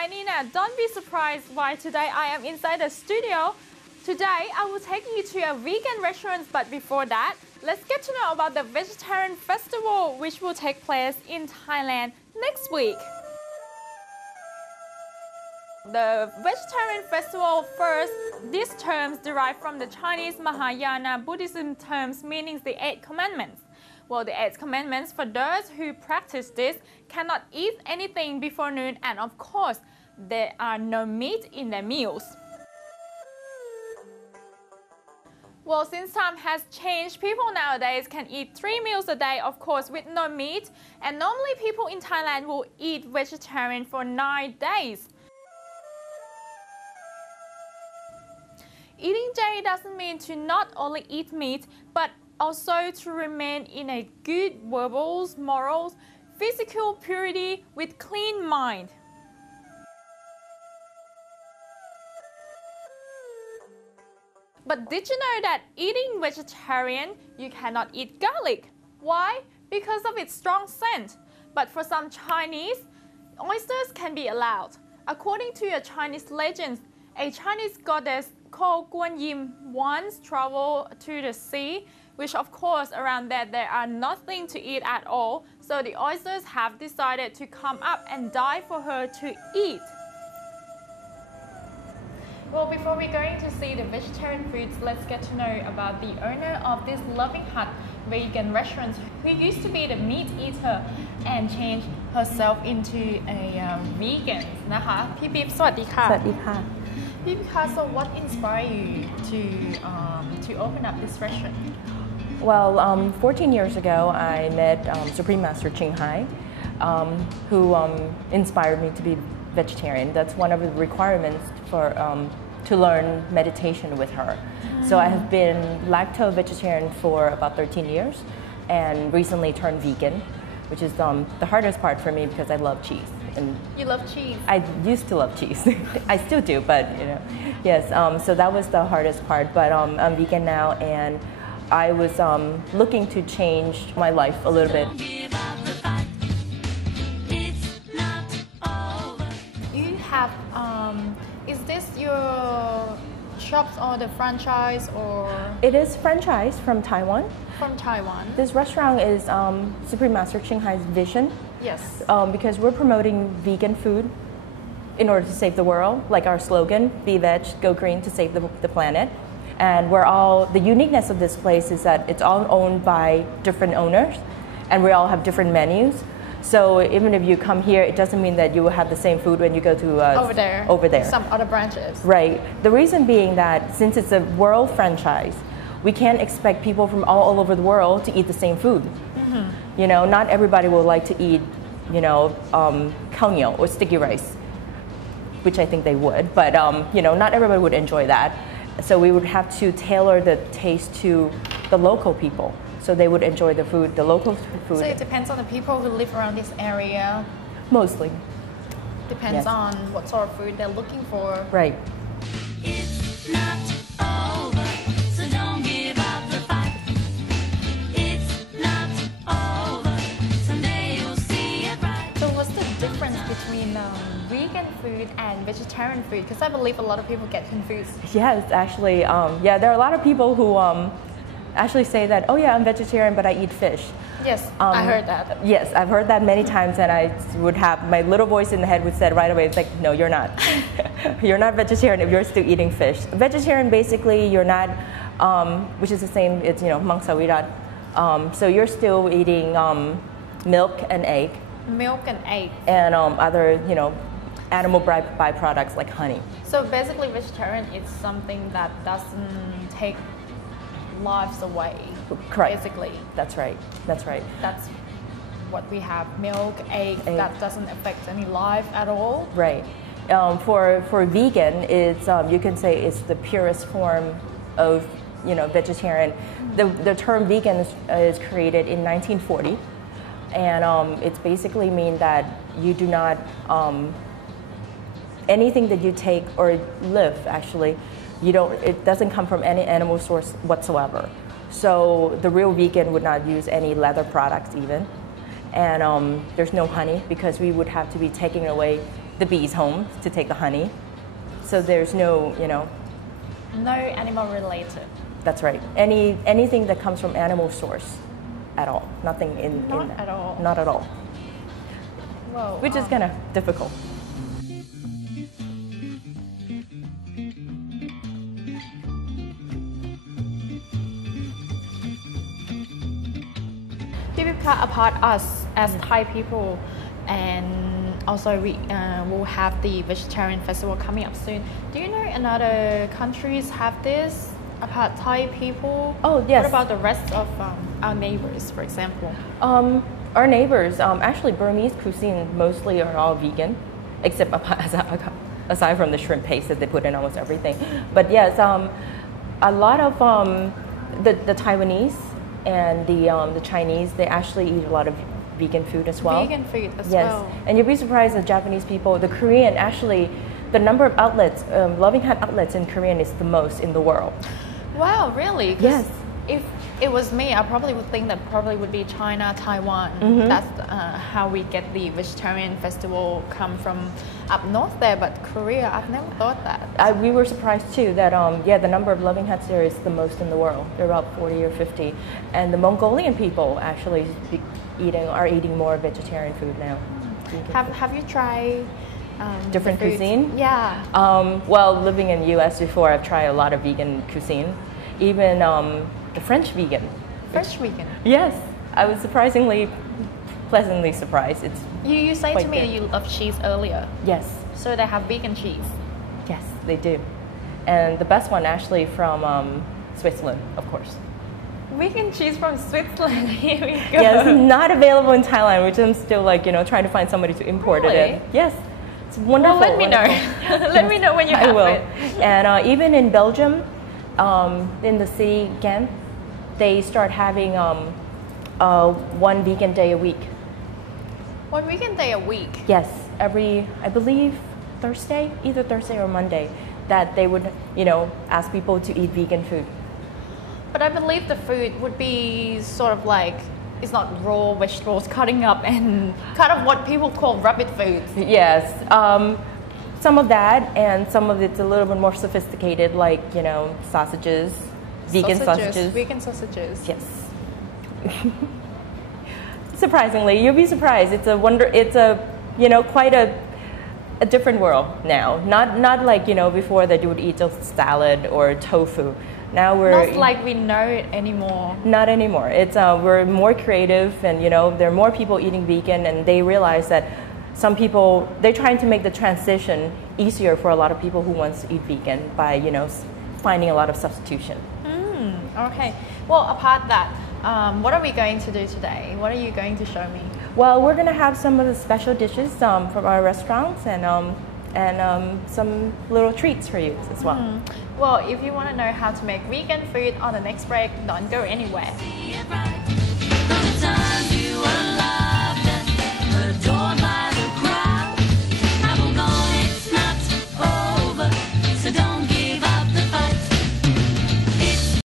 Hi Nina, don't be surprised why today I am inside the studio. Today I will take you to a vegan restaurant, but before that, let's get to know about the vegetarian festival which will take place in Thailand next week. The vegetarian festival first, these terms derive from the Chinese Mahayana Buddhism terms meaning the 8 commandments. Well, the 8 commandments for those who practice this cannot eat anything before noon, and of course, there are no meat in their meals. Well, since time has changed, people nowadays can eat 3 meals a day, of course, with no meat, and normally people in Thailand will eat vegetarian for 9 days. Eating Jay doesn't mean to not only eat meat, but also to remain in a good verbal, morals, physical purity with clean mind. But did you know that eating vegetarian, you cannot eat garlic? Why? Because of its strong scent. But for some Chinese, oysters can be allowed. According to a Chinese legend, a Chinese goddess called Guan Yin once traveled to the sea, which of course around that there are nothing to eat at all, so the oysters have decided to come up and die for her to eat. Well, before we're going to see the vegetarian foods, let's get to know about the owner of this Loving Hut vegan restaurant, who used to be the meat eater and changed herself into a vegan นะคะ พี่ปิ๊บ สวัสดีค่ะ สวัสดีค่ะ พี่ปิ๊บ คะ so what inspired you to open up this restaurant? Well, 14 years ago, I met Supreme Master Ching Hai, who inspired me to be vegetarian. That's one of the requirements for to learn meditation with her. So I have been lacto-vegetarian for about 13 years and recently turned vegan, which is the hardest part for me because I love cheese. And you love cheese? I used to love cheese. I still do, but you know, yes. So that was the hardest part. But I'm vegan now, and I was looking to change my life a little bit. You have, is this your shops or the franchise or? It is franchise from Taiwan. From Taiwan. This restaurant is Supreme Master Ching Hai's vision. Yes. Because we're promoting vegan food in order to save the world, like our slogan, be veg, go green to save the planet. And the uniqueness of this place is that it's all owned by different owners, and we all have different menus. So even if you come here, it doesn't mean that you will have the same food when you go to over there. Some other branches. Right. The reason being that since it's a world franchise, we can't expect people from all over the world to eat the same food. Mm-hmm. You know, not everybody will like to eat, you know, kaunyo or sticky rice, which I think they would, but you know, not everybody would enjoy that. So we would have to tailor the taste to the local people, so they would enjoy the food, the local food. So it depends on the people who live around this area? Mostly. Depends on what sort of food they're looking for. Right. It's not over, so don't give up the fight. It's not over, someday you'll see it right. So what's the difference between vegan food and vegetarian food? Because I believe a lot of people get confused. Yes, actually, yeah, there are a lot of people who actually say that, oh yeah, I'm vegetarian, but I eat fish. Yes, I heard that. Yes, I've heard that many times, and I would have, my little voice in the head would say right away, it's like, no, you're not. You're not vegetarian if you're still eating fish. Vegetarian, basically, you're not, which is the same, it's, you know, mangsawirat. So you're still eating milk and egg. Milk and egg. And other, you know, animal byproducts like honey. So basically vegetarian is something that doesn't take lives away. Correct. Basically. That's right. That's right. That's what we have. Milk, egg. That doesn't affect any life at all. Right. For vegan, it's you can say it's the purest form of, you know, vegetarian. The term vegan is created in 1940, and it's basically mean that you do not anything that you take or live, actually, it doesn't come from any animal source whatsoever. So the real vegan would not use any leather products even. And there's no honey because we would have to be taking away the bees home to take the honey. So there's no, No animal related. that's right. Anything that comes from animal source at all. Nothing in Not that. at all. Not at all. Whoa. Which is kind of difficult. Typical apart us as Thai people, and also we will have the vegetarian festival coming up soon. Do you know another countries have this apart Thai people? Oh, yes. What about the rest of our neighbors, for example? Our neighbors, actually Burmese cuisine mostly are all vegan, except aside from the shrimp paste that they put in almost everything. But yes, a lot of the Taiwanese and the Chinese, they actually eat a lot of vegan food as well. Vegan food as Yes, well. and you'll be surprised the Japanese people, the Korean actually, the number of outlets, loving hand outlets in Korean is the most in the world. Wow, really? 'Cause Yes. If it was me, I probably would think that probably would be China, Taiwan. Mm-hmm. That's how we get the vegetarian festival come from up north there. But Korea, I've never thought that. We were surprised too that the number of loving hands there is the most in the world. They're about 40 or 50, and the Mongolian people actually are eating more vegetarian food now. Have you tried Different the foods? cuisine? Yeah. Well, living in the U.S. before, I've tried a lot of vegan cuisine, even the French vegan. French vegan. Yes, I was pleasantly surprised. It's You say quite to me good. you love cheese earlier, yes, so they have vegan cheese. yes, they do, and the best one actually from Switzerland, of course. Vegan cheese from Switzerland. Here we go. Yes, not available in Thailand, which I'm still trying to find somebody to import it Really? in. Yes, it's wonderful. Well, let me know. wonderful. Let me know when you I have will. it. And even in Belgium, in the city Ghent, they start having one vegan day a week. One vegan day a week. Yes, I believe Thursday, either Thursday or Monday, that they would, ask people to eat vegan food. But I believe the food would be sort of like, it's not raw vegetables cutting up and kind of what people call rabbit food. Yes, some of that, and some of it's a little bit more sophisticated, like sausages, vegan sausages. Vegan sausages. Yes. Surprisingly, you'll be surprised. It's quite a different world now. Not like before that you would eat just salad or tofu. Now we're Not like we know it anymore. not anymore. It's we're more creative, and there are more people eating vegan, and they realize that some people, they're trying to make the transition easier for a lot of people who want to eat vegan by finding a lot of substitution. Okay. Well, apart that, what are we going to do today? What are you going to show me? Well, we're gonna have some of the special dishes from our restaurants, and some little treats for you as well. Well, if you want to know how to make vegan food on the next break, don't go anywhere. See it right.